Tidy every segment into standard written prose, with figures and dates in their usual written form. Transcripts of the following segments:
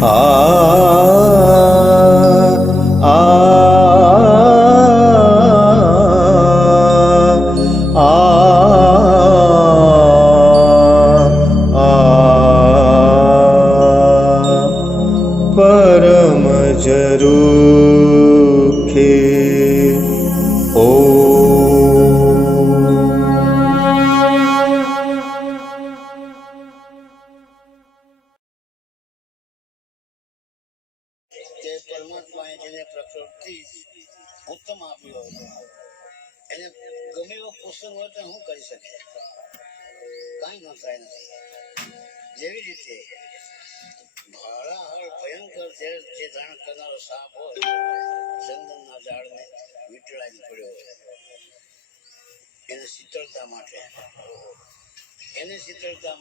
आ परम जरूखे ओ પરમાત્માએ જેને પ્રકૃતિ ઉત્તમ આપ્યો એને ગમે એવો પ્રસંગ હોય તો શું કરી શકે? કાંઈ ન થાય નથી. જેવી રીતે ભાળાહળ ભયંકર ઝેર જે ધારણ કરનારો સાપ હોય, ચંદનના ઝાડને વીંટળાઈને પડ્યો હોય, એને શીતળતા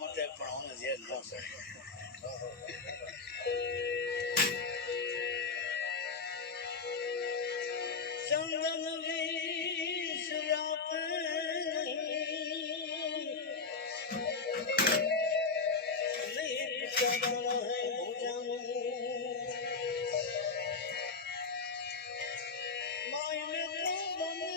માટે પણ ઓને ઝેર ન ચડે. ચંદન વિષ વ્યાપે નહીં ચરણ હૈ ભુજન માયને તો બને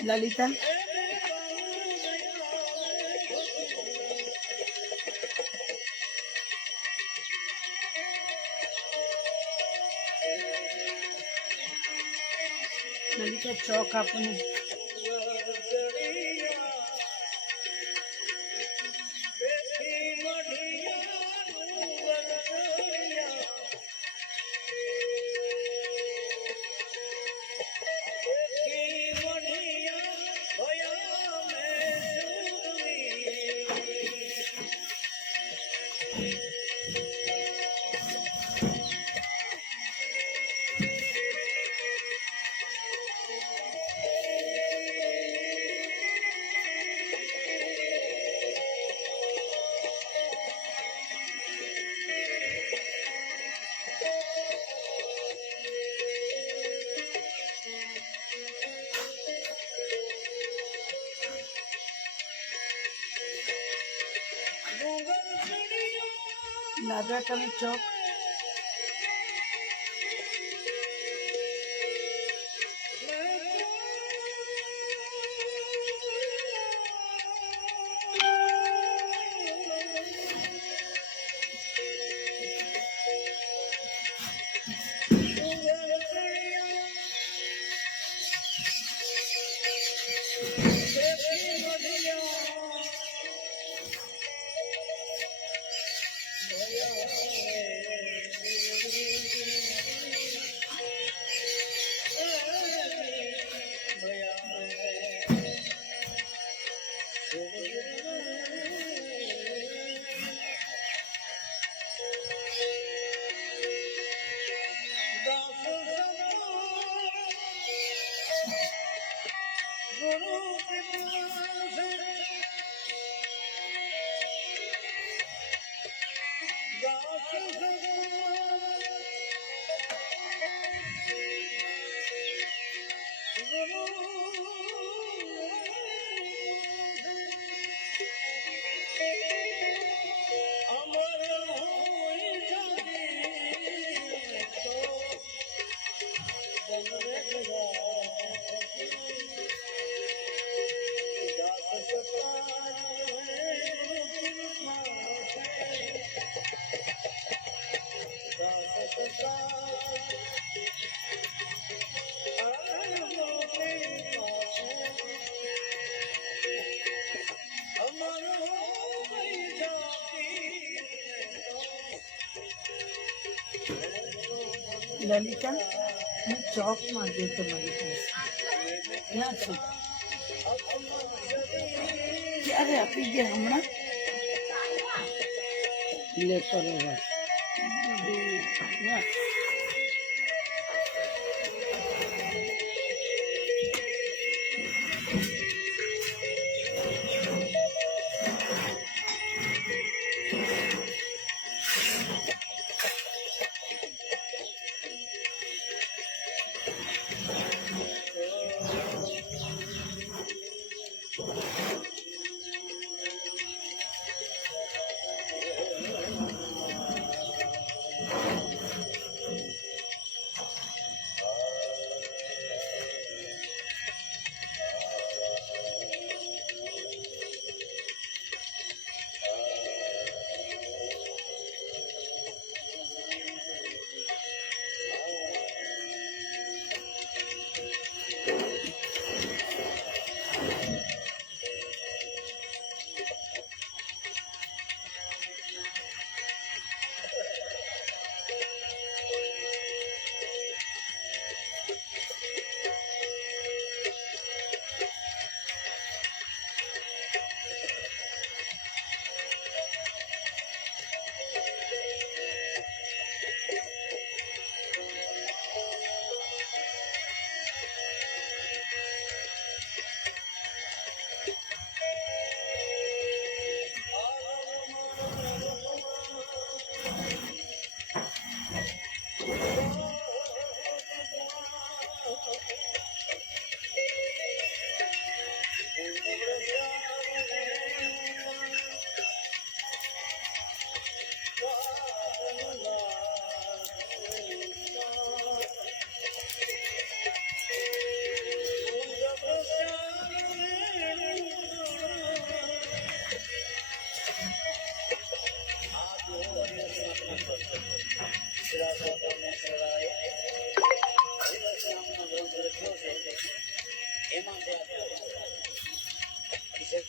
લલિતા લલિતા ચોક આપણને નાગરાકરણ ચોક લલિતા હું ચોકમાં ગયો તમારી પાસે ક્યાં છે ક્યારે આપી ગયા હમણાં લે કરો વાત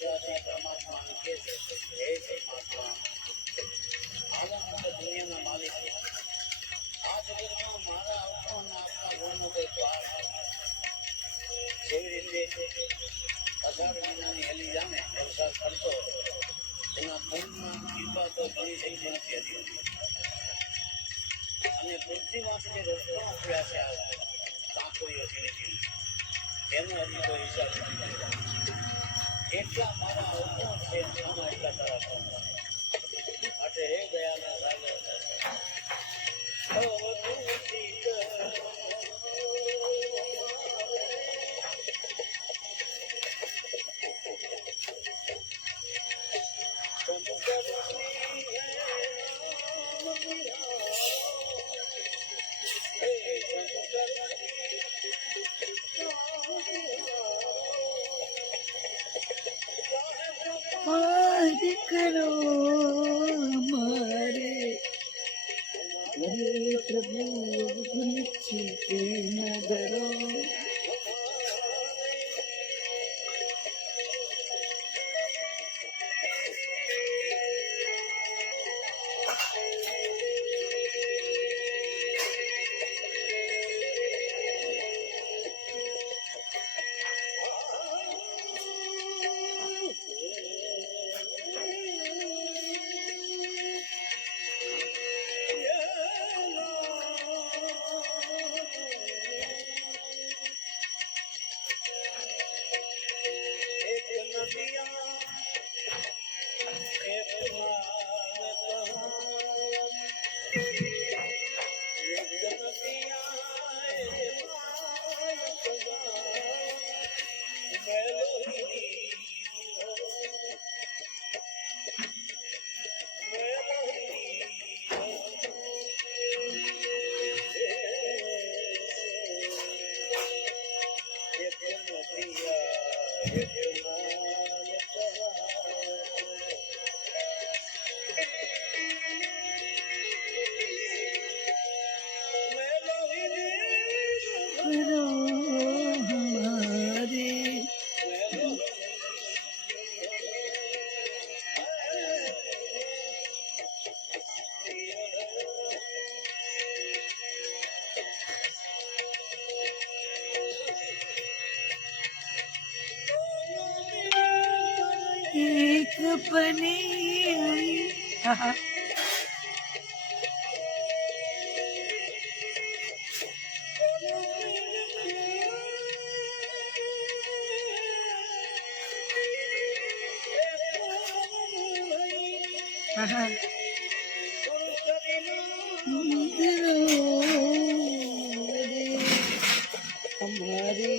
વિશ્વાસી પરમાત્માને કહે છે, હે પરમાત્મા, આવા તો દુનિયાના માલિક છે. આ જગતમાં મારા આપણા અને આપણા ગુણનો કોઈ પાર જેવી રીતે અષાઢ મહિનાની હેલી જામે વરસાદ પડતો, એના પૂર્ણમાં કૃપા તો ઘણી થઈ નથી હતી. અને પૃથ્વીમાંથી જે રસ્તો ઉભ્યા છે કાંકરીઓ ઝીણી એનો હજી કોઈ હિસાબ નથી. એટલા મારા અવગુણ છે, આમાં એટલા તારા ગુણ માટે હે દયાના સાગર કરો મારે હરે પ્રભુ ગુણચિત નગરો કરો હમારે एक पने हाँ हाँ हमारे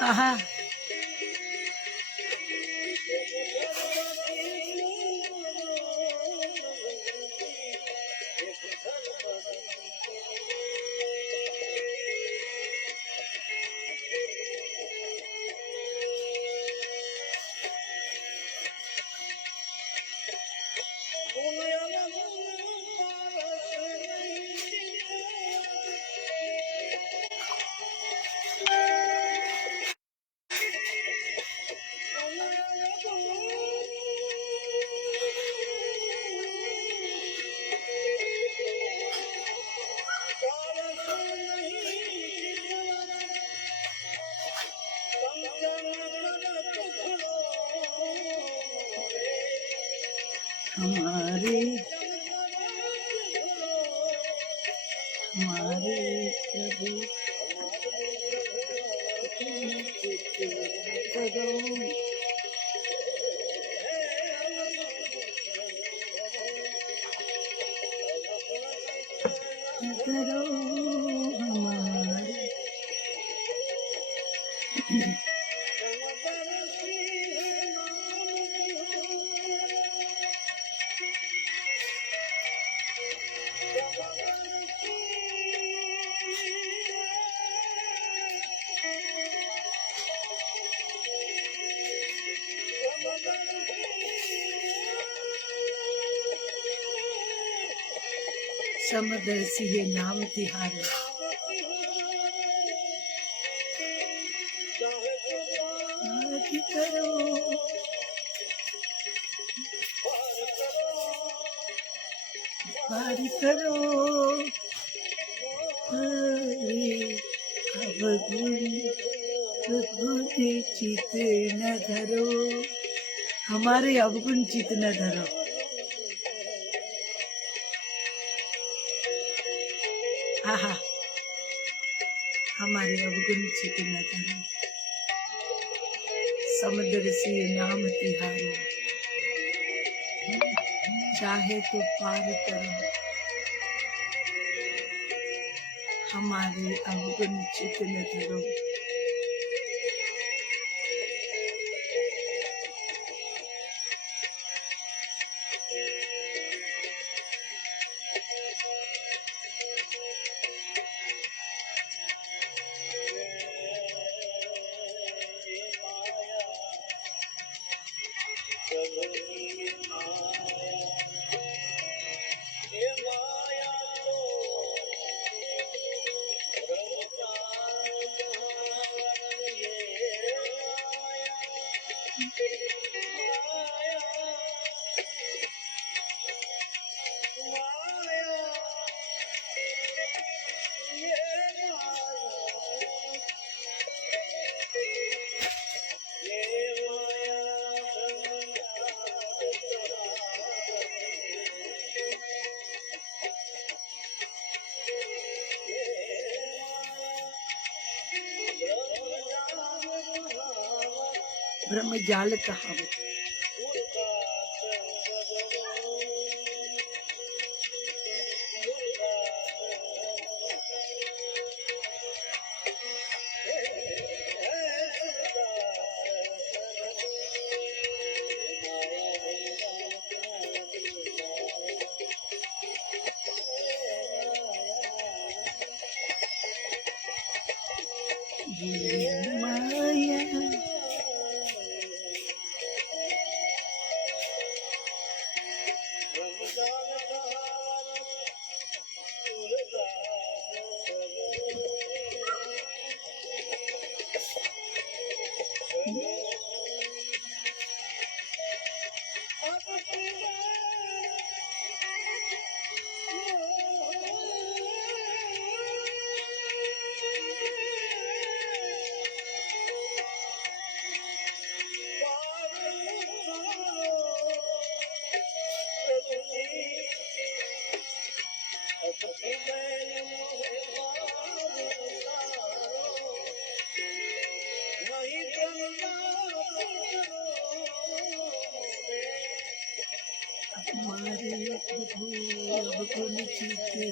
हाँ हमारे हमारे प्रभु करो करो हमारे समदर्शी ये नाम तिहारा आरती करो पार करो अवगुण चित न धरो हमारे अवगुण चित न धरो आहा हमारे अवगुण चित न धरो समदर्शी नाम तिहारो चाहे तो पार करो हमारे अवगुण चित न धरो ब्रह्म जाल कहावत माया हमारे प्रभु अवगुण चिते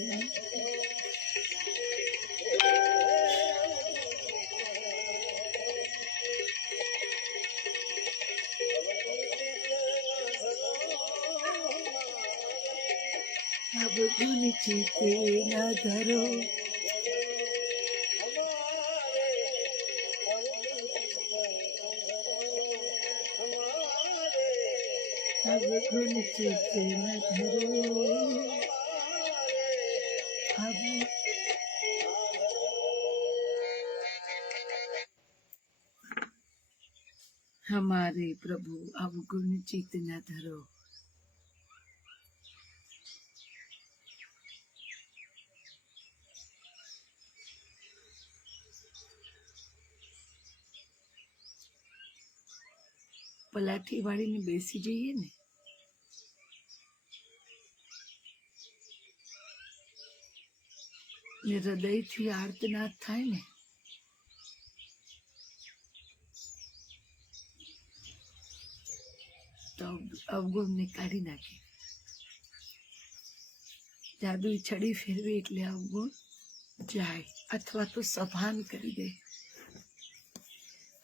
अवगुण चिते न धरो अवगुण चिते न धरो अब हमारे प्रभु अवगुण चित न धरो પલાઠી વાળીને બેસી જઈએ ને ને હૃદયથી આર્તનાદ થાય ને તો અવગુણને કાઢી નાખે. જાદુઈ છડી ફેરવી એટલે અવગુણ જાય અથવા તો સભાન કરી દે.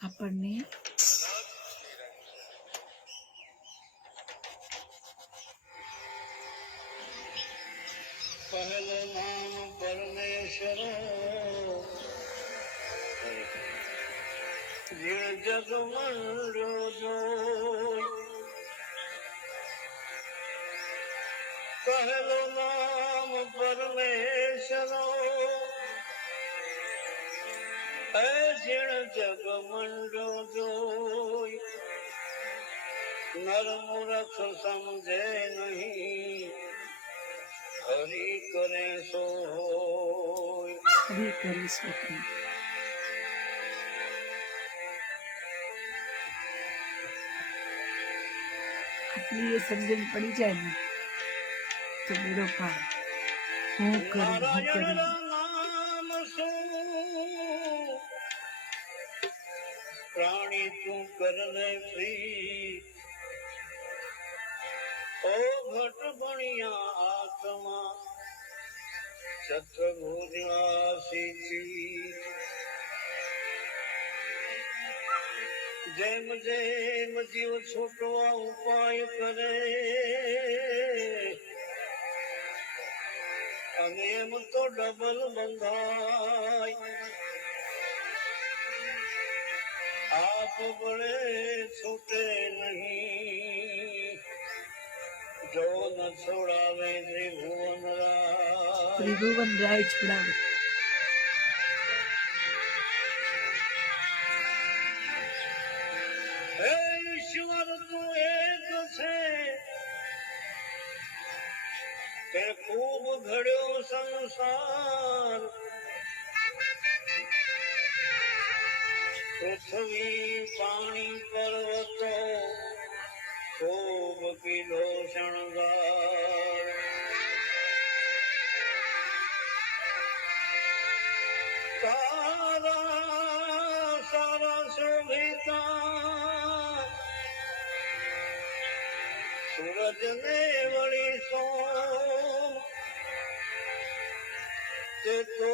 આપણને પહેલ નામ પરમેશ્વર જીણ જગમંડો જોઈ. પહેલું નામ પરમેશ્વર જીણ જગમંડો જોઈ. નર મૂરખ સમજે નહીં હરિ કરે સો હોય. હરિ કરી શકે. આટલી એ સમજણ પડી જાય ને તો બેડો પાર. હું કરું નારાયણ નામ શું પ્રાણી તું કરને પ્રી. ઓ ઘટ બણિયા આત્મા ચતુર્ભુજાસીથી. જેમ જેમ જીવ છૂટવા ઉપાય કરે અને એમ તો ડબલ બંધાય. આપ બળે છૂટે નહીં જો ન છોડાવે ત્રિભુવન રાય. ત્રિભુવન રાય છોડાવે. હે ઈશ્વર તું એક છે તે ખૂબ ઘડ્યો સંસાર. પૃથ્વી પાણી પર્વતો ખૂબ કીધો શણગાર. તારા સારા શોભિતા સૂરજ ને વળી સો તે તો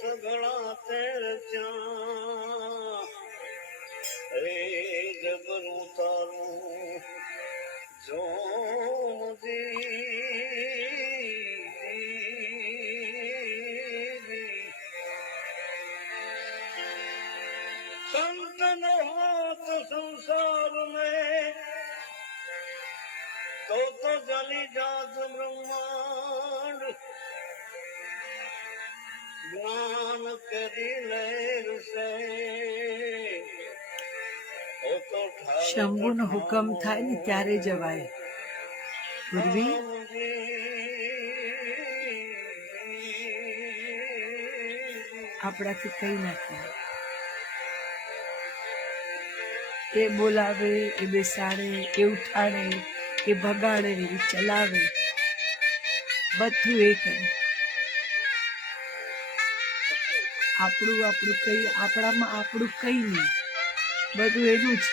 સઘળા તેર ચા. રે જબરું તારું સંતનો હાથ સંસાર में तो जली जात ब्रह्मांड. જ્ઞાન કરી લહેર સે શંભુનો હુકમ થાય ને ત્યારે જવાય. પૂર્વી આપણાથી કઈ ના થાય. એ બોલાવે, એ બેસાડે, એ ઉઠાડે, એ ભગાડે, એ ચલાવે, બધું એ કરે. આપણું કઈ આપણામાં આપણું કઈ નહીં, બધું એનું જ.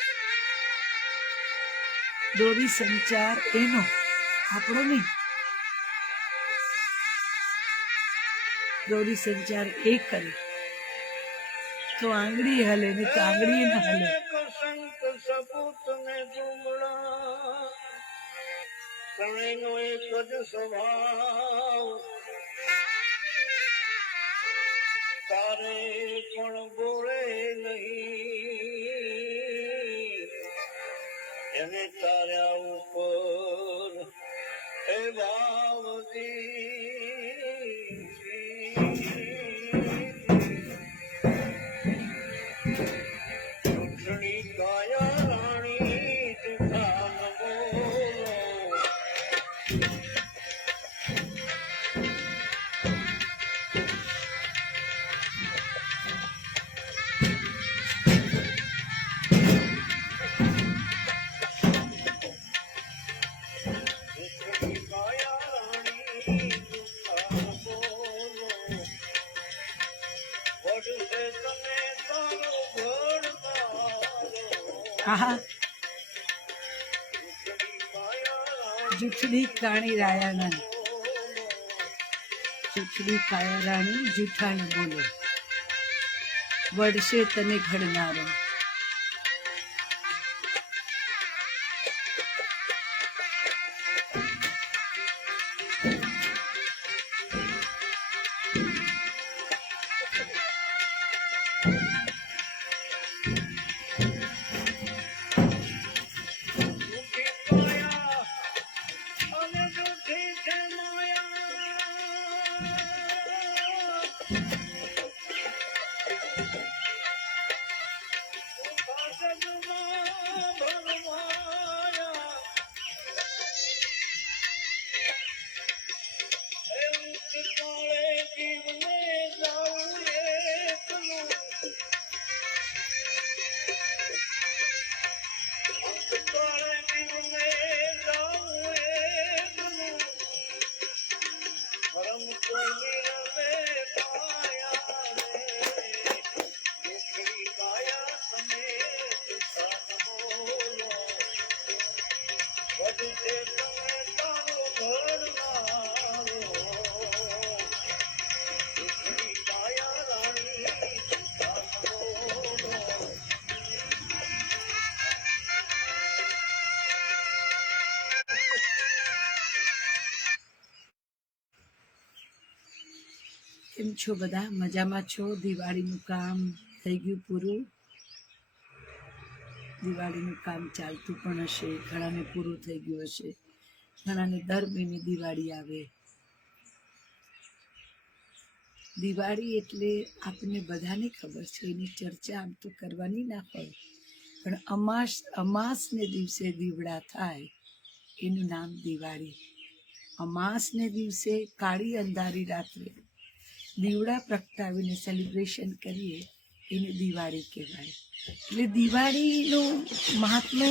દોરી સંચાર એનો, આપણો નહીં. દોરી સંચાર એ કરે તો આંગળી હલે ને તો આંગળી ના હલે. સંત સપૂત ને જુમડા ત્રણેયનો એક જ સ્વભાવ. તારે પણ બોલે નહીં એને તાર્યા ઉપર એ ભાવથી. ઉઠણી કાયા રાણી તુફાન બોલો. હા, જૂઠડી કાણી રાયાના, જૂઠડી કાયા રાણી જૂઠાણી બોલે, વળશે તને ઘડનારો. કેમ છો બધા? મજામાં છો? દિવાળીનું કામ થઈ ગયું પૂરું? દિવાળીનું કામ ચાલતું પણ હશે, ઘણાને પૂરું થઈ ગયું હશે, ઘણાને દર મહિને દિવાળી આવે. દિવાળી એટલે આપણને બધાને ખબર છે, એની ચર્ચા આમ તો કરવાની ના હોય, પણ અમાસને દિવસે દીવડા થાય એનું નામ દિવાળી. અમાસને દિવસે કાળી અંધારી રાત્રે દીવડા પ્રગટાવીને સેલિબ્રેશન કરીએ એને દિવાળી કહેવાય. એટલે દિવાળીનું મહાત્મ્ય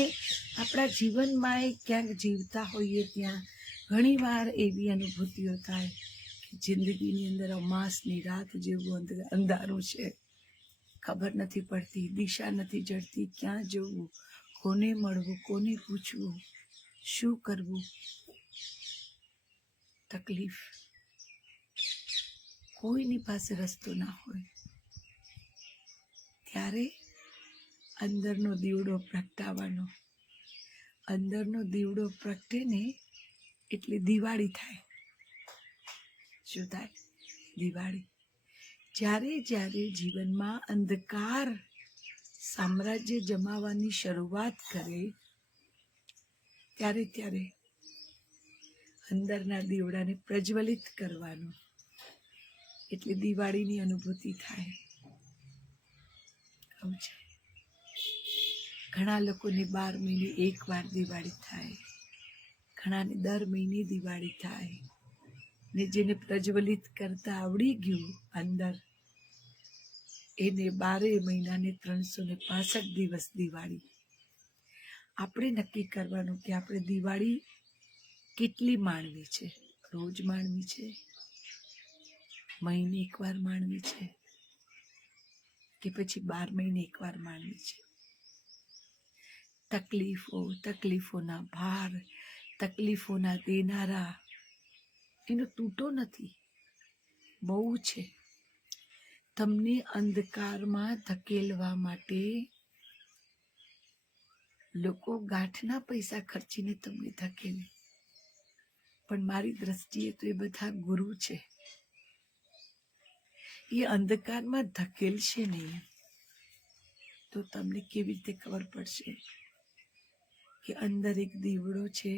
આપણા જીવનમાં એ ક્યાંક જીવતા હોઈએ ત્યાં ઘણીવાર એવી અનુભૂતિઓ થાય કે જિંદગીની અંદર અમાસની રાત જેવું અંધારું છે, ખબર નથી પડતી, દિશા નથી જડતી, ક્યાં જવું, કોને મળવું, કોને પૂછવું, શું કરવું, તકલીફ, કોઈની પાસે રસ્તો ના હોય. ત્યારે અંદરનો દીવડો પ્રગટાવવાનો, અંદરનો દીવડો પ્રગટે ને એટલે દિવાળી થાય. શું થાય? દિવાળી. જ્યારે જ્યારે જીવનમાં અંધકાર સામ્રાજ્ય જમાવાની શરૂઆત કરે ત્યારે ત્યારે અંદરના દીવડાને પ્રજ્વલિત કરવાનું, એટલે દિવાળીની અનુભૂતિ થાય. ઘણા લોકોને 12 મહિને એકવાર દિવાળી થાય, ઘણાને દર મહિને દિવાળી થાય, ને જેને પ્રજ્વલિત કરતા આવડી ગયું અંદર એને 12 મહિનાને 365 દિવસ દિવાળી. આપણે નક્કી કરવાનું કે આપણે દિવાળી કેટલી માણવી છે. રોજ માણવી છે, મહિને એકવાર માણવી છે, કે પછી 12 મહિને એકવાર માણવી છે. તકલીફોના ભાર, તકલીફોના દેનારા એનો તૂટો નથી, બહુ છે. તમને અંધકારમાં ધકેલવા માટે લોકો ગાંઠના પૈસા ખર્ચીને તમને ધકેલે, પણ મારી દ્રષ્ટિએ તો એ બધા ગુરુ છે. એ અંધકારમાં ધકેલશે નહીં તો તમને કેવી રીતે ખબર પડશે કે અંદર એક દીવડો છે,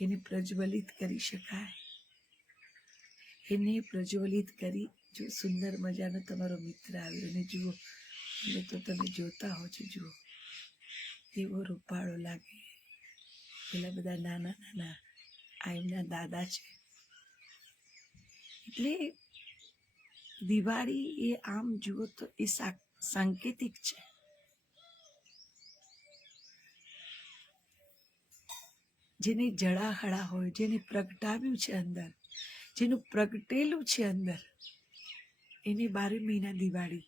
એને પ્રજ્વલિત કરી શકાય. એને પ્રજ્વલિત કરી, જો સુંદર મજાનો તમારો મિત્ર આવ્યો અને જુઓ, એટલે તો તમે જોતા હો છો, જુઓ એવો રૂપાળો લાગે. પેલા બધા નાના નાના આ એમના દાદા છે. એટલે દિવાળી એ આમ જુઓ તો એ સાંકેતિક છે. જેને જળાહળા હોય, જેને પ્રગટાવ્યું છે અંદર, જેનું પ્રગટેલું છે અંદર, એને 12 મહિના દિવાળી.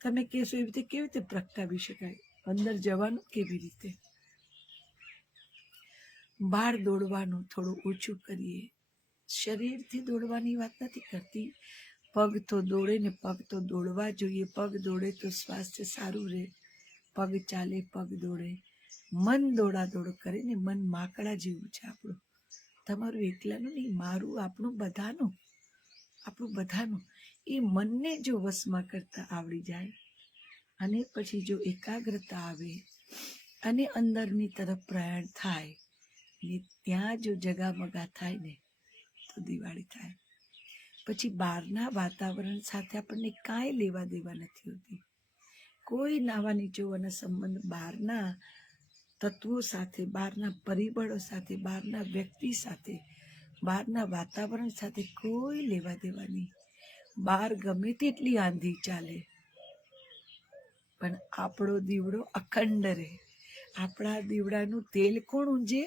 તમે કહેશો એવી રીતે કેવી રીતે પ્રગટાવી શકાય? અંદર જવાનું કેવી રીતે? બહાર દોડવાનું થોડું ઓછું કરીએ. શરીરથી દોડવાની વાત નથી કરતી. પગ તો દોડે ને, પગ તો દોડવા જોઈએ. પગ દોડે તો સ્વાસ્થ્ય સારું રહે. પગ ચાલે, પગ દોડે. મન દોડાદોડ કરે ને, મન માકડા જેવું છે આપણું. તમારું એકલાનું નહીં, મારું, આપણું બધાનું. આપણું બધાનું. એ મનને જો વશમાં કરતા આવડી જાય અને પછી જો એકાગ્રતા આવે અને અંદરની તરફ પ્રયાણ થાય ને ત્યાં જો જગામગા થાય ને તો દિવાળી થાય. પછી બહારના વાતાવરણ સાથે આપણને કાંઈ લેવા દેવા નથી હોતી. કોઈ નાવા નીચોવાના સંબંધ બહારના તત્વો સાથે, બહારના પરિબળો સાથે, બહારના વ્યક્તિ સાથે, બહારના વાતાવરણ સાથે કોઈ લેવા દેવા નહીં. બહાર ગમે તેટલી આંધી ચાલે પણ આપણો દીવડો અખંડ રહે. આપણા દીવડાનું તેલ કોણ ઊંજે?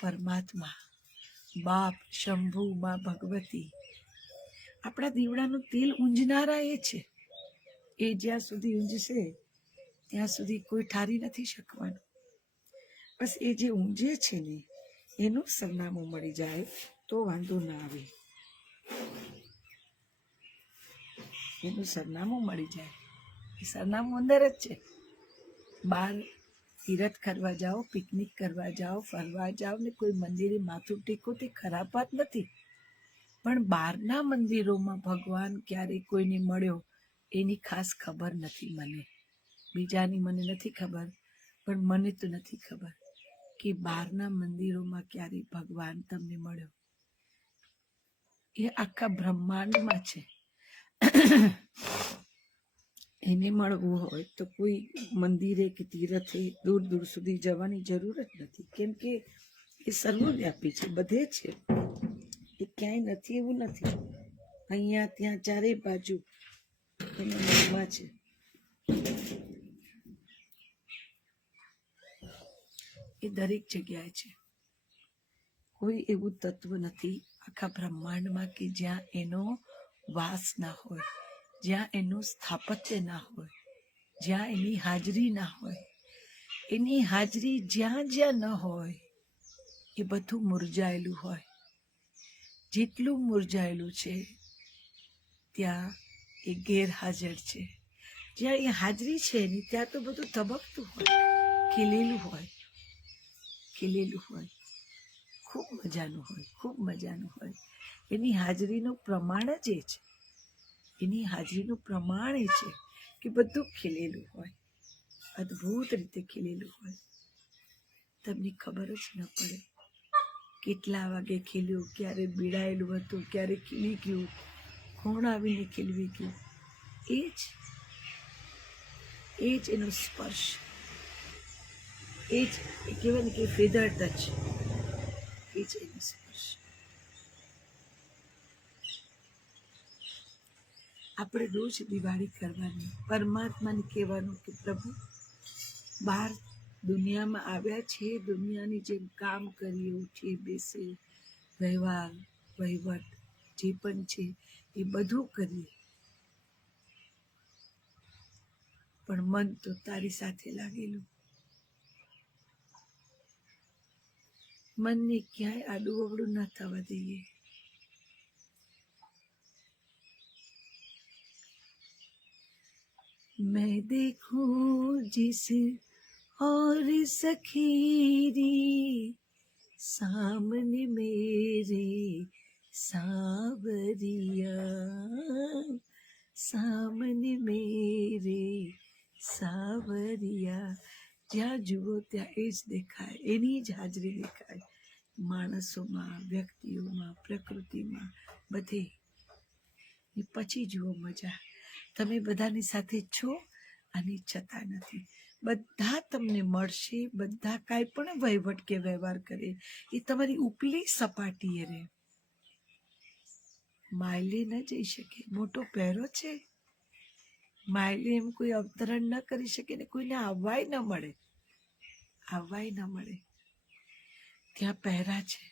પરમાત્મા, બાપ, શંભુ, માં ભગવતી. આપણા દીવડાનું તેલ ઊંજનારા એ છે. એ જ્યાં સુધી ઊંજશે ત્યાં સુધી કોઈ ઠારી નથી શકવાનું. બસ એ જે ઊંજે છે ને એનું સરનામું મળી જાય તો વાંધો ના આવે. એનું સરનામું મળી જાય. એ સરનામું અંદર જ છે. બહાર તીરથ કરવા જાઓ, પિકનિક કરવા જાઓ, ફરવા જાઓ ને કોઈ મંદિરે માથું ટેકો તે ખરાબ વાત નથી. પણ બહારના મંદિરોમાં ભગવાન ક્યારે કોઈને મળ્યો એની ખાસ ખબર નથી મને. બીજાની મને નથી ખબર, પણ મને તો નથી ખબર કે બહારના મંદિરોમાં ક્યારે ભગવાન તમને મળ્યો. એ આખા બ્રહ્માંડમાં છે. એને મળવું હોય તો કોઈ મંદિરે કે તીરથે દૂર દૂર સુધી જવાની જરૂર જ નથી. કેમ કે એ સર્વવ્યાપી છે, બધે છે. એ ક્યાંય નથી એવું નથી. અહીંયા ત્યાં ચારે બાજુ એનો મહિમા છે. એ દરેક જગ્યાએ છે. કોઈ એવું તત્વ નથી આખા બ્રહ્માંડમાં કે જ્યાં એનો વાસ ના હોય, જ્યાં એનું સ્થાપત્ય ના હોય, જ્યાં એની હાજરી ના હોય. એની હાજરી જ્યાં જ્યાં ન હોય એ બધું મુરઝાયેલું હોય. જેટલું મુરઝાયેલું છે ત્યાં એ ગેરહાજર છે. જ્યાં એ હાજરી છે એની ત્યાં તો બધું ધબકતું હોય, ખીલેલું હોય, ખીલેલું હોય. ખૂબ મજાનું હોય, ખૂબ મજાનું હોય. એની હાજરીનું પ્રમાણ જ એ છે. એની હાજરીનું પ્રમાણ એ છે કે બધું ખીલેલું હોય, અદ્ભુત રીતે ખીલેલું હોય. તમને ખબર જ ન પડે કેટલા વાગે ખીલ્યું, ક્યારે બીડાયેલું હતું, ક્યારે ખીલી ગયું, કોણ આવીને ખીલવી ગયું. એ જ એનો સ્પર્શ, એ જ કહેવાય ને કે ફેધર ટચ, એ જ એનો સ્પર્શ. આપણે રોજ દિવાળી કરવાની, પરમાત્માને કહેવાનું કે પ્રભુ બહાર દુનિયામાં આવ્યા છે, દુનિયાની જેમ કામ કરીએ, ઉઠીએ, બેસે, વ્યવહાર, વહીવટ જે પણ છે એ બધું કરીએ, પણ મન તો તારી સાથે લાગેલું. મનને ક્યાંય આડું અવળું ના થવા દઈએ. मैं देखूं जिस और सखीरी सामने मेरे सावरिया, सामने मेरे સાવરિયા. જ્યાં જુઓ ત્યાં એ જ દેખાય, એની જ હાજરી દેખાય. માણસોમાં, વ્યક્તિઓમાં, પ્રકૃતિમાં, બધે. પછી જુઓ મજા. તમે બધાની સાથે છો અને છતાં નથી. બધા તમને મળશે. બધા કાંઈ પણ વહીવટ કે વ્યવહાર કરે એ તમારી ઉપલી સપાટીએ રહે. માયલે ન જઈ શકે. મોટો પહેરો છે, માયલે એમ કોઈ અવતરણ ન કરી શકે ને કોઈને આવવાય ન મળે. આવવાય ન મળે. ત્યાં પહેરા છે.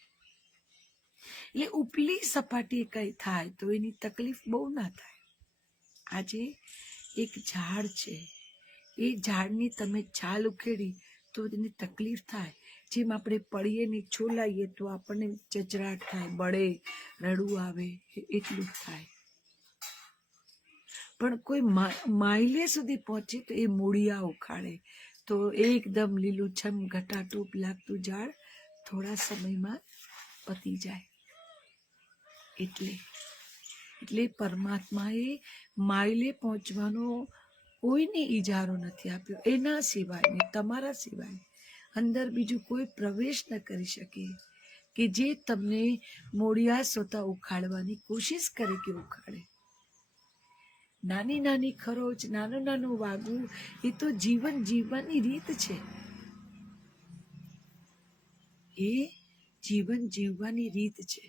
એટલે ઉપલી સપાટીએ કંઈ થાય તો એની તકલીફ બહુ ના થાય. આજે એક ઝાડ છે, એ ઝાડની તમે છાલ ઉખેડી તો એને તકલીફ થાય. જેમ આપણે પડીએ ને છોલાઈએ તો આપણને ચચરાટ થાય, બળે, રડવું આવે, એટલું જ થાય. પણ કોઈ માઇલે સુધી પહોંચે તો એ મૂળિયા ઉખાડે તો એકદમ લીલુંછમ ઘટાટૂપ લાગતું ઝાડ થોડા સમયમાં પતી જાય. એટલે પરમાત્માએ માઇલે પહોંચવાનો કોઈને ઈજારો નથી આપ્યો. એના સિવાય ને તમારા સિવાય અંદર બીજું કોઈ પ્રવેશ ન કરી શકે કે જે તમને મોડિયા સોતા ઉખાડવાની કોશિશ કરે કે ઉખાડે. નાની નાની ખરોચ, નાનું નાનું વાગવું એ તો જીવન જીવવાની રીત છે. એ જીવન જીવવાની રીત છે.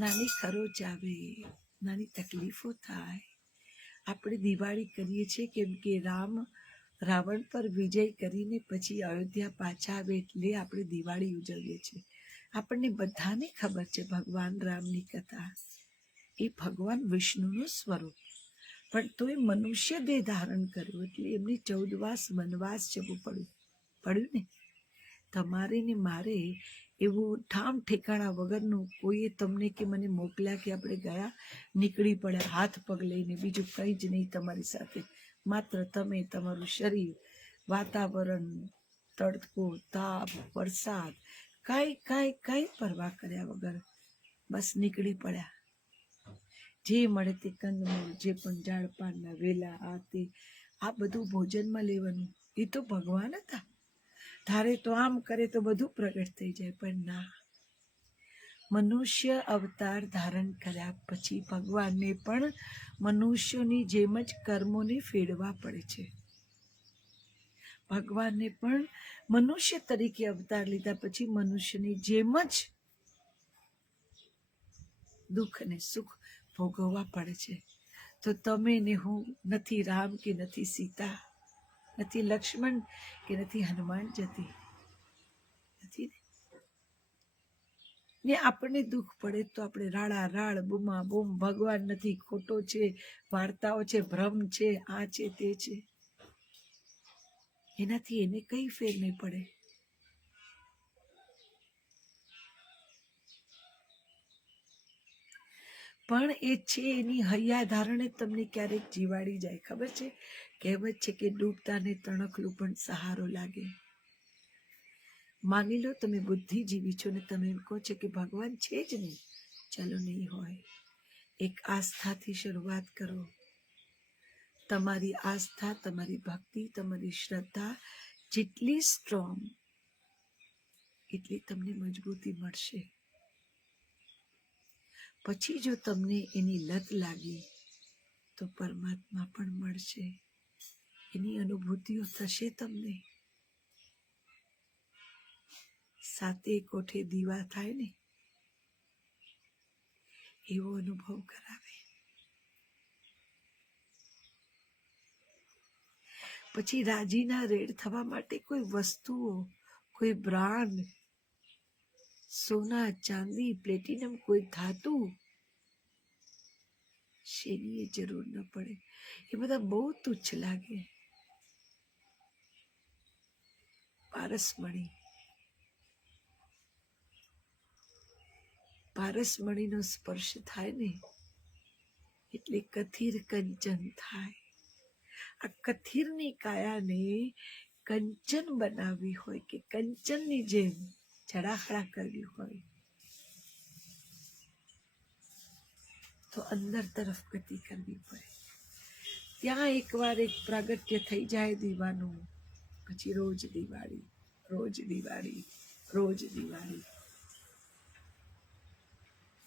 નાની ખરોચ આવે, નાની તકલીફો થાય. આપણે દિવાળી કરીએ છીએ કેમ કે રાવણ પર વિજય કરીને પછી અયોધ્યા પાછા આવે એટલે આપણે દિવાળી ઉજવીએ છીએ. આપણને બધાને ખબર છે ભગવાન રામની કથા. એ ભગવાન વિષ્ણુનું સ્વરૂપ, પણ તોય મનુષ્ય દેહ ધારણ કર્યો એટલે એમને 14 વર્ષ વનવાસ જવું પડ્યું ને. તમારે ને મારે એવું ઠામ ઠેકાણા વગરનું કોઈએ તમને કે મને મોકલ્યા કે આપણે ગયા, નીકળી પડ્યા હાથ પગ લઈને, બીજું કંઈ જ નહીં તમારી સાથે. માત્ર તમે, તમારું શરીર, વાતાવરણ, તડકો, તાપ, વરસાદ, કાંઈ પરવા કર્યા વગર બસ નીકળી પડ્યા. જે મળે તે કંદમૂળ, જે પણ ઝાડપાનના વેલા, આ બધું ભોજનમાં લેવાનું. એ તો ભગવાન હતા. ધારે તો આમ કરે તો બધું પ્રગટ થઈ જાય, પણ ના. મનુષ્ય અવતાર ધારણ કર્યા પછી ભગવાનને પણ મનુષ્યોની જેમ જ કર્મોને ફેરવા પડે છે. ભગવાનને પણ મનુષ્ય તરીકે અવતાર લીધા પછી મનુષ્યની જેમ જ દુઃખ અને સુખ ભોગવવા પડે છે. તો તમે ને હું નથી રામ કે નથી સીતા, નથી લક્ષ્મણ કે નથી હનુમાન જતી નથી ને આપણને દુઃખ પડે તો આપણે રાડા રાડ, બૂમા બૂમ, ભગવાન નથી, ખોટો છે, વાર્તાઓ છે, ભ્રમ છે, આ છે, તે છે. એનાથી એને કઈ ફેર નહીં પડે. પણ એ છે એની હૈયા ધારણે તમને ક્યારેક જીવાડી જાય. ખબર છે, કહેવત છે કે ડૂબતાને તણખલું પણ સહારો લાગે. માની લો તમે બુદ્ધિજીવી છો ને તમે એમ કહો છો કે ભગવાન છે જ નહીં. ચાલો નહીં હોય, એક આસ્થાથી શરૂઆત કરો. તમારી આસ્થા, તમારી ભક્તિ, તમારી શ્રદ્ધા જેટલી સ્ટ્રોંગ એટલી તમને મજબૂતી મળશે. પછી જો તમને એની લત લાગી તો પરમાત્મા પણ મળશે, એની અનુભૂતિઓ થશે તમને. સાતે કોઠે દીવા થાય ને એવો અનુભવ કરાવે. પછી રાજીના રેડ થવા માટે કોઈ વસ્તુઓ, કોઈ બ્રાન્ડ, સોના, ચાંદી, પ્લેટિનમ, કોઈ ધાતુ શેની જરૂર ન પડે. એ બધા બહુ તુચ્છ લાગે. પારસમણીનો સ્પર્શ થાય ને એટલે કથિર કંચન થાય. આ કથિરની કાયાને કંચન બનાવવી હોય કે કંચનની જેમ જડાખડા કરવી હોય તો અંદર તરફ ગતિ કરવી પડે. ત્યાં એકવાર એક પ્રાગટ્ય થઈ જાય દીવાનું, પછી રોજ દિવાળી, રોજ દિવાળી, રોજ દિવાળી.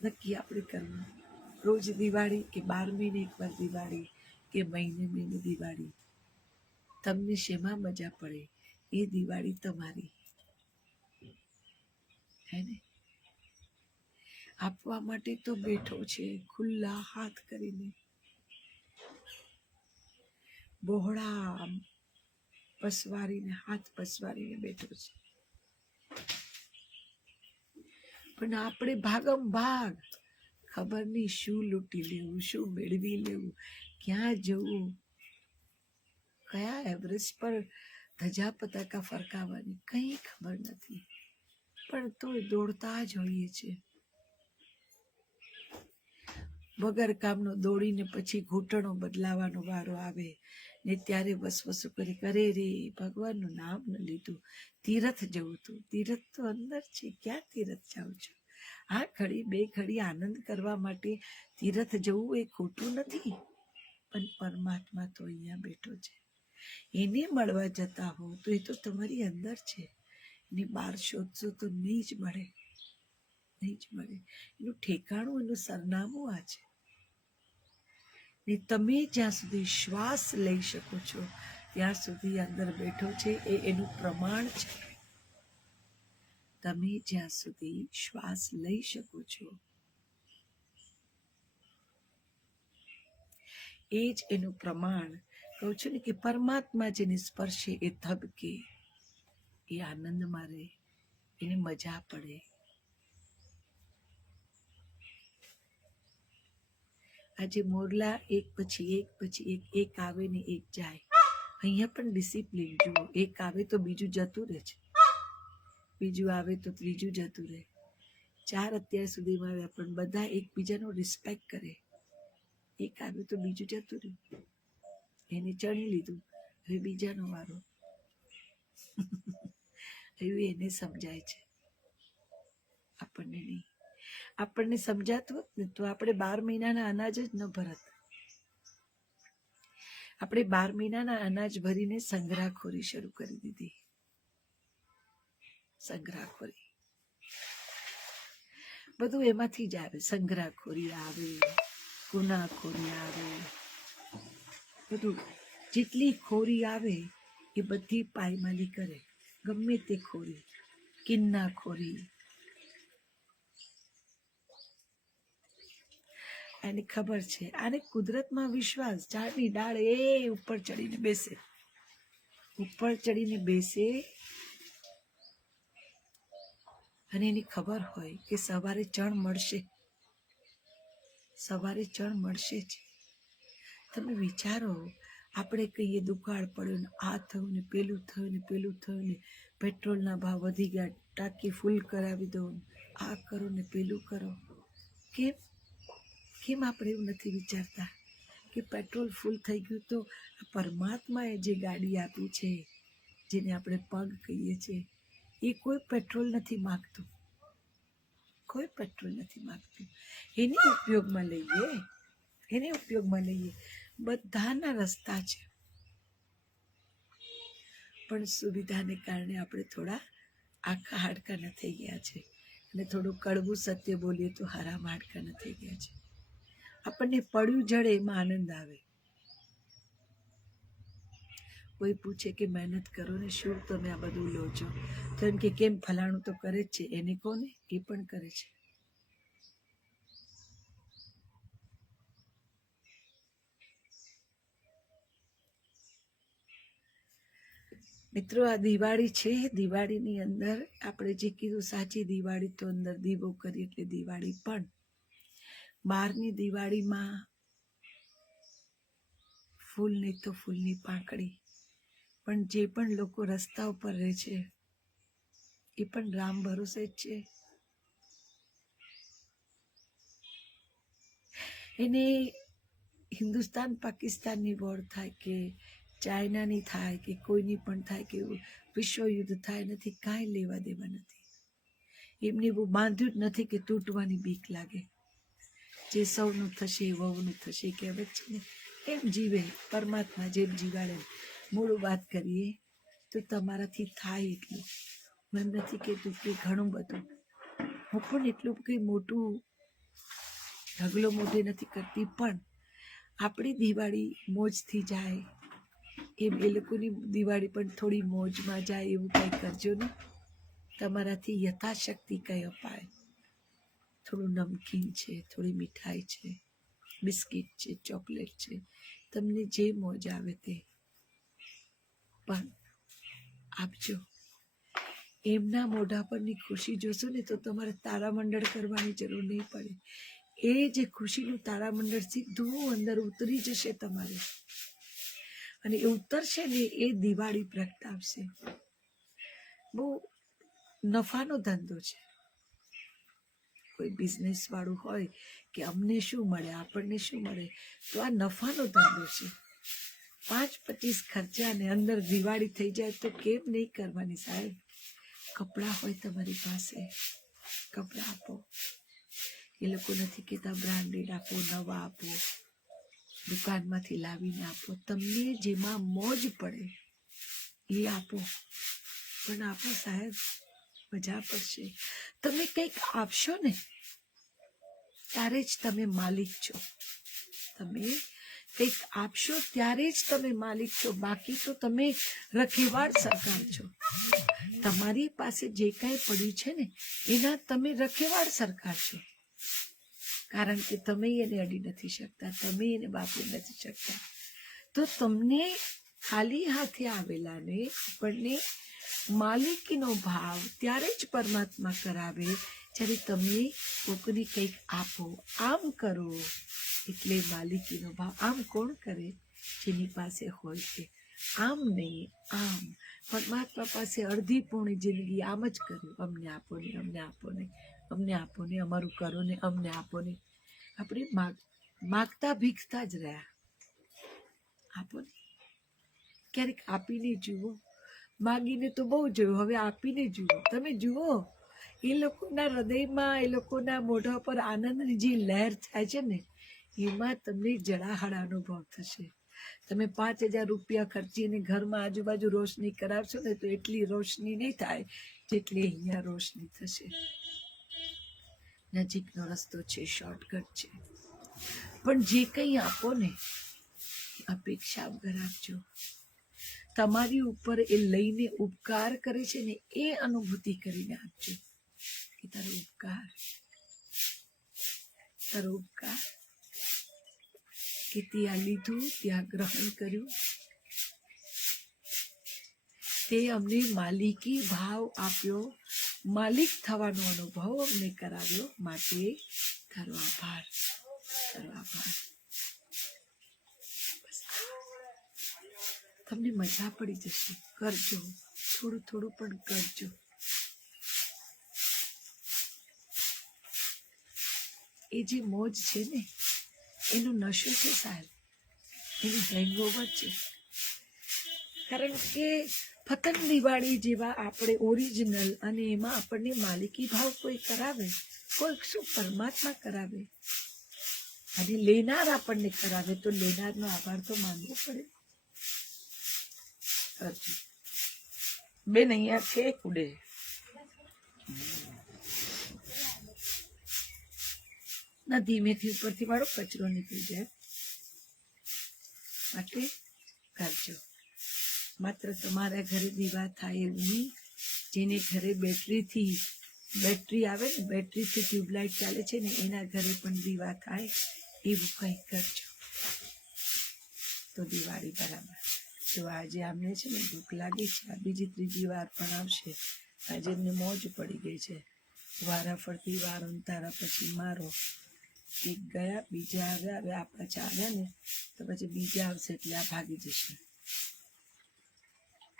નક્કી આપણે કરવું, રોજ દિવાળી કે 12 મહિને એકવાર દિવાળી કે મહિને દિવાળી. તમને શેમાં મજા પડે એ દિવાળી તમારી, હે ને? આપવા માટે તો બેઠો છે ખુલ્લા હાથ કરીને, બહોળા પસવારીને, હાથ પસવારીને બેઠો છે. પણ આપણે ભાગમ ભાગ, ખબર નહીં શું લૂંટી લેવું, શું મેળવી લેવું, ક્યાં જવું, કયા એવરેસ્ટ પર ધજા પતાકા ફરકાવવાની કંઈ ખબર નથી, પણ તોય દોડતા જ હોઈએ છે. વગર કામનો દોડીને પછી ઘૂંટણો બદલાવાનો વારો આવે ને ત્યારે વસવસું કરી કરે રે ભગવાનનું નામ ન લીધું, તીરથ જવું તું. તીરથ તો અંદર છે, ક્યાં તીરથ જાઉં છું? આ ઘડી બે ઘડી આનંદ કરવા માટે તીરથ જવું એ ખોટું નથી, પણ પરમાત્મા તો અહીંયા બેઠો છે. એને મળવા જતા હો તો એ તો તમારી અંદર છે. એને બહાર શોધશો તો નહીં જ મળે, નહીં જ મળે. એનું ઠેકાણું, એનું સરનામું આ છે. ને તમે જ્યાં સુધી શ્વાસ લઈ શકો છો ત્યાં સુધી અંદર બેઠો છે, એ એનું પ્રમાણ છે. તમે જ્યાં સુધી શ્વાસ લઈ શકો છો એ જ એનું પ્રમાણ. કહું છું ને કે પરમાત્મા જેને સ્પર્શે એ ધબકે, એ આનંદમાં રહે, એને મજા પડે. આજે મોરલા એક પછી એક આવે ને એક જાય. અહીંયા પણ ડિસિપ્લિન જુઓ, એક આવે તો બીજું જતું રહે છે, બીજું આવે તો ત્રીજું જતું રહે. 4 અત્યાર સુધીમાં આવ્યા, પણ બધા એકબીજાનો રિસ્પેક્ટ કરે. એક આવ્યું તો બીજું જતું રહ્યું, એને ચણી લીધું, હવે બીજાનો વારો. એવું એને સમજાય છે, આપણને નહીં. આપણને સમજાતું હોત ને તો આપણે 12 મહિનાના અનાજ જ ન ભરત. આપણે 12 મહિનાના અનાજ ભરીને સંગ્રહખોરી શરૂ કરી દીધી. સંગ્રહખોરી બધું એમાંથી જ આવે. સંગ્રહખોરી આવે, ગુનાખોરી આવે, બધું જેટલી ખોરી આવે એ બધી પાયમાલી કરે. ગમે તે ખોરી, કિન્નાખોરી. એને ખબર છે, આને કુદરતમાં વિશ્વાસ. ઝાડની ડાળ એ ઉપર ચડીને બેસે, ઉપર ચડીને બેસે, અને એની ખબર હોય કે સવારે ચણ મળશે, સવારે ચણ મળશે જ. તમે વિચારો, આપણે કહીએ દુકાળ પડ્યો ને આ થયું ને પેલું થયું ને પેલું થયું ને પેટ્રોલના ભાવ વધી ગયા, ટાંકી ફૂલ કરાવી દો, આ કરો ને પેલું કરો. કેમ કેમ આપણે એવું નથી વિચારતા કે પેટ્રોલ ફૂલ થઈ ગયું તો પરમાત્માએ જે ગાડી આપી છે, જેને આપણે પગ કહીએ છીએ, એ કોઈ પેટ્રોલ નથી માગતું, કોઈ પેટ્રોલ નથી માગતું. એને ઉપયોગમાં લઈએ, એને ઉપયોગમાં લઈએ. બધાના રસ્તા છે, પણ સુવિધાને કારણે આપણે થોડા આખા હાડકાના થઈ ગયા છે, અને થોડું કડવું સત્ય બોલીએ તો હરામ હાડકાના થઈ ગયા છે. આપણને પડ્યું જડે એમાં આનંદ આવે. કોઈ પૂછે કે મહેનત કરો ને શું તમે આ બધું લો છો, તો એમ કે કેમ ફલાણું તો કરે જ છે, એને કોને, એ પણ કરે છે. મિત્રો, આ દિવાળી છે. દિવાળીની અંદર આપણે જે કીધું સાચી દિવાળી તો અંદર દીવો કરી એટલે દિવાળી. પણ બહારની દિવાળીમાં ફૂલ નહીં તો ફૂલની પાંખડી. પણ જે પણ લોકો રસ્તા ઉપર રહે છે એ પણ રામ ભરોસે જ છે. એને હિન્દુસ્તાન પાકિસ્તાનની વોર થાય કે ચાઇનાની થાય કે કોઈની પણ થાય કે વિશ્વયુદ્ધ થાય, નથી કાંઈ લેવા દેવા નથી. એમને એવું બાંધ્યું જ નથી કે તૂટવાની બીક લાગે. જે સૌનું થશે એ વહુનું થશે કહેવત છે ને, એમ જીવે પરમાત્મા, જેમ જીવાડે. મૂળ વાત કરીએ તો તમારાથી થાય એટલું. હું એમ નથી કહેતું કે ઘણું બધું, હું પણ એટલું કંઈ મોટું ઢગલો મોઢે નથી કરતી, પણ આપણી દિવાળી મોજથી જાય એમ એ લોકોની દિવાળી પણ થોડી મોજમાં જાય એવું કંઈ કરજો ને. તમારાથી યથાશક્તિ કંઈ અપાય. થોડું નમકીન છે, થોડી મીઠાઈ છે, બિસ્કિટ છે, ચોકલેટ છે, તમને જે મોજ આવે તે પણ આપજો. એમના મોઢા પરની ખુશી જોશો ને તો તમારે તારામંડળ કરવાની જરૂર નહીં પડે. એ જે ખુશીનું તારામંડળ સીધું અંદર ઉતરી જશે તમારે. અને એ ઉતરશે ને એ દિવાળી પ્રગટાવશે. બહુ નફાનો ધંધો છે. કોઈ બિઝનેસ વાળું હોય કે અમને શું મળે, આપણને શું મળે, તો આ નફાનો ધંધો છે. 5-25 ખર્ચા ને અંદર દિવાળી થઈ જાય તો કેમ નહીં કરવાની સાહેબ? કપડાં હોય તમારી પાસે, કપડાં આપો. એ લોકો નથી કહેતા બ્રાન્ડેડ આપો, નવા આપો, દુકાનમાંથી લાવીને આપો. તમને જેમાં મોજ પડે એ આપો, પણ આપો સાહેબ, મજા પડશે. તમે કંઈક આપશો ને ત્યારે જ તમે માલિક છો. તમે કંઈક આપશો ત્યારે જ તમે માલિક છો, બાકી તો તમે રખેવાળ સરકાર છો. તમારી પાસે જે કાંઈ પડ્યું છે ને એના તમે રખેવાળ સરકાર છો, કારણ કે તમે એને અડી નથી શકતા, તમે એને વાપરી નથી શકતા. તો તમને ખાલી હાથે આવેલાને આપણને માલિકીનો ભાવ ત્યારે જ પરમાત્મા કરાવે જ્યારે તમે કોકને કંઈક આપો. આમ કરો એટલે માલિકીનો ભાવ. આમ કોણ કરે? જેની પાસે હોય તે. આમ નહીં, આમ. પરમાત્મા પાસે અડધી પૂર્ણ જિંદગી આમ જ કર્યું, અમને આપો ને, અમને આપો ને, અમને આપો ને, અમારું કરો ને, અમને આપો ને. આપણે માગતા ભીખતા જ રહ્યા. આપો ને. ક્યારેક આપીને જુઓ. માગીને તો બહુ જોયું, હવે આપીને જુઓ. તમે જુઓ એ લોકોના હૃદયમાં, એ લોકોના મોઢા પર આનંદની જે લહેર થાય છે ને, એમાં તમને જળાહળ અનુભવ થશે. તમે 5,000 રૂપિયા ખર્ચીને ઘરમાં આજુબાજુ રોશની કરાવશો ને તો એટલી રોશની નહીં થાય જેટલી અહીંયા રોશની થશે. નજીકનો રસ્તો છે, શોર્ટકટ છે, પણ જે કંઈ આપો ને અપેક્ષા વગર આપજો. તમારી ઉપર એ લઈને ઉપકાર કરે છે ને એ અનુભૂતિ કરીને આપજો કે તારો ઉપકાર, તારો ઉપકાર, કે ત્યાં લીધું, ત્યાં ગ્રહણ કર્યું, તે અમને માલિકી ભાવ આપ્યો, માલિક થવાનો અનુભવ અમને કરાવ્યો. માટે તારો આભાર, તારો આભાર. તમને મજા પડી જશે. કરજો, થોડું થોડું પણ કરજો. એ જે મોજ છે ને એનો નશો છે સાહેબ, એનું હેંગઓવર છે. કારણ કે પતંગ દિવાળી જેવા આપણે ઓરિજિનલ, અને એમાં આપણને માલિકી ભાવ કોઈ કરાવે, કોઈ શું પરમાત્મા કરાવે, અને લેનાર આપણને કરાવે, તો લેનારનો આભાર તો માનવો પડે. કરજો બેન, અહીંયા છે કુડે. ના, ધીમેથી ઉપરથી વાળો કચરો નીકળી જાય. માટે કરજો. માત્ર તમારા ઘરે દીવા થાય એવું નહીં, જેને ઘરે બેટરી આવે ને, બેટરીથી ટ્યુબલાઇટ ચાલે છે ને, એના ઘરે પણ દીવા થાય એવું કંઈક કરજો તો દિવાળી બરાબર. તો આજે આમને છે ને ભૂખ લાગી છે, આ બીજી ત્રીજી વાર પણ આવશે. આજે એમને મોજ પડી ગઈ છે. વારા ફરતી વાર તારા પછી મારો. એક ગયા, બીજા આવ્યા, હવે આ પાછા આવ્યા ને તો પછી બીજા આવશે એટલે આ ભાગી જશે.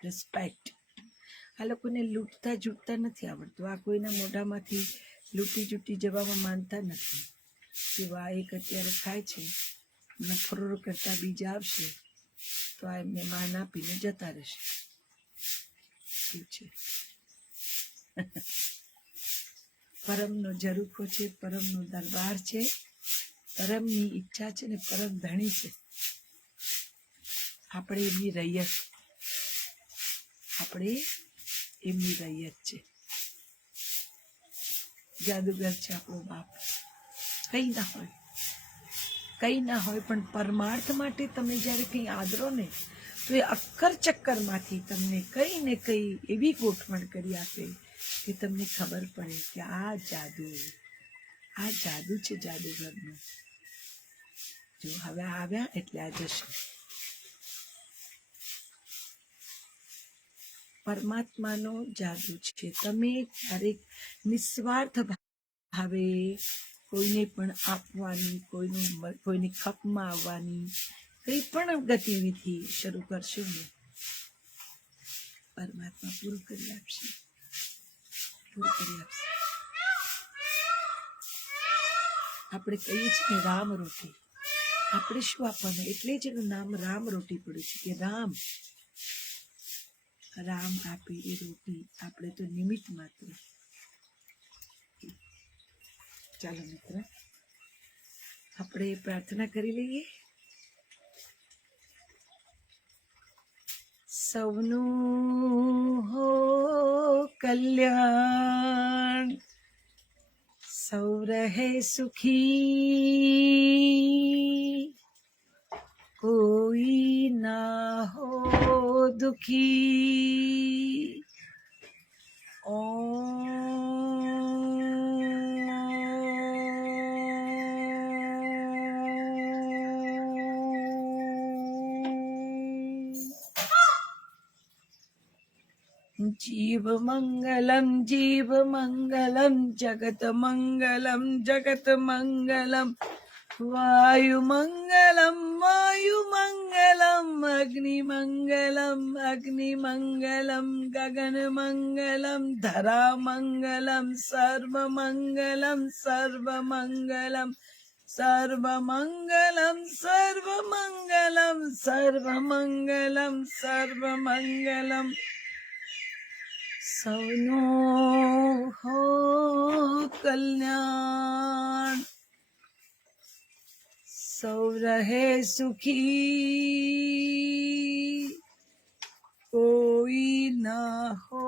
રિસ્પેક્ટ. આ લોકોને લૂંટતા જૂટતા નથી આવડતું. આ કોઈના મોઢામાંથી લૂંટી જૂટી જવામાં માનતા નથી. કે આ એક અત્યારે ખાય છે, અને ફરોર કરતા બીજા આવશે તો આ એમને માન આપીને જતા રહેશે. શું છે? પરમનો ઝરૂખો છે, પરમનો દરબાર છે, પરમની ઈચ્છા છે ને પરમ ધણી છે. આપણે એમની રૈયત, આપણે એમની રૈયત છે. જાદુગર છે આપણો બાપ. કંઈ ના હોય, કંઈ ના હોય, પણ પરમાર્થ માટે તમે જ્યારે કંઈ આદરો ને તો એ અક્કર ચક્કરમાંથી તમને કંઈ ને કંઈ એવી ગોઠવણ કરી આપે કે તમને ખબર પડે કે આ જાદુ છે જાદુગરનું. જો હવે આવ્યા એટલે આ જશે. પરમાત્માનો જાદુ છે. તમે ક્યારેક નિસ્વાર્થ ભાવે કોઈને પણ આપવાની, કોઈની ખપમાં આવવાની, કંઈ પણ ગતિવિધિ શરૂ કરશો ને પરમાત્મા પૂરું કરી આપશે, પૂરું કરી આપશે. આપણે કહીએ છીએ રામ રોટી, આપણે શું આપવાનું, એટલે જ એનું નામ રામ રોટી પડ્યું છે કે રામ રામ આપે એ રોટી, આપણે તો નિમિત્ત માત્ર. ચાલો મિત્ર, આપણે પ્રાર્થના કરી લઈએ. સૌનું હો કલ્યાણ, સૌ રહે સુખી, કોઈ ના હો દુખી. जीव मंगलम जगत मंगलम वायु मंगलम अग्नि मंगलम गगन मंगलम धरा मंगलम सर्व मंगलम સૌનો હો કલ્યાણ, સૌ રહે સુખી, કોઈ ના હો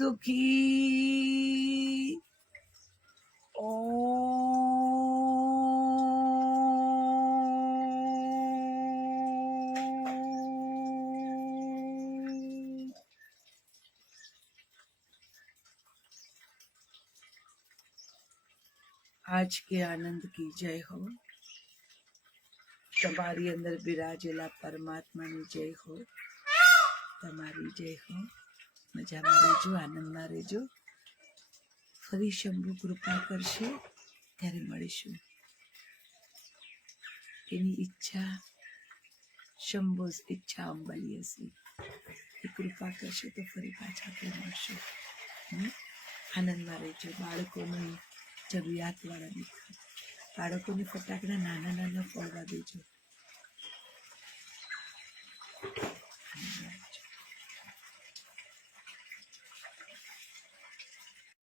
દુખી. आज के आनंद की जय हो, તમારી અંદર બિરાજેલા પરમાત્માની જય હો, તમારી જય હો. મજામાં રહેજો, આનંદમાં રહેજો. ફરી શંભુ કૃપા કરશે ત્યારે મળીશું. એની ઈચ્છા શંભુ ઈચ્છા અંબલી હશે. એ કૃપા કરશે તો ફરી પાછા આપણે મળશું. આનંદમાં રહેજો. બાળકોની જરૂરિયાતવાળા મિત્રો, બાળકોને ફટાકડા નાના ફોડવા દેજો.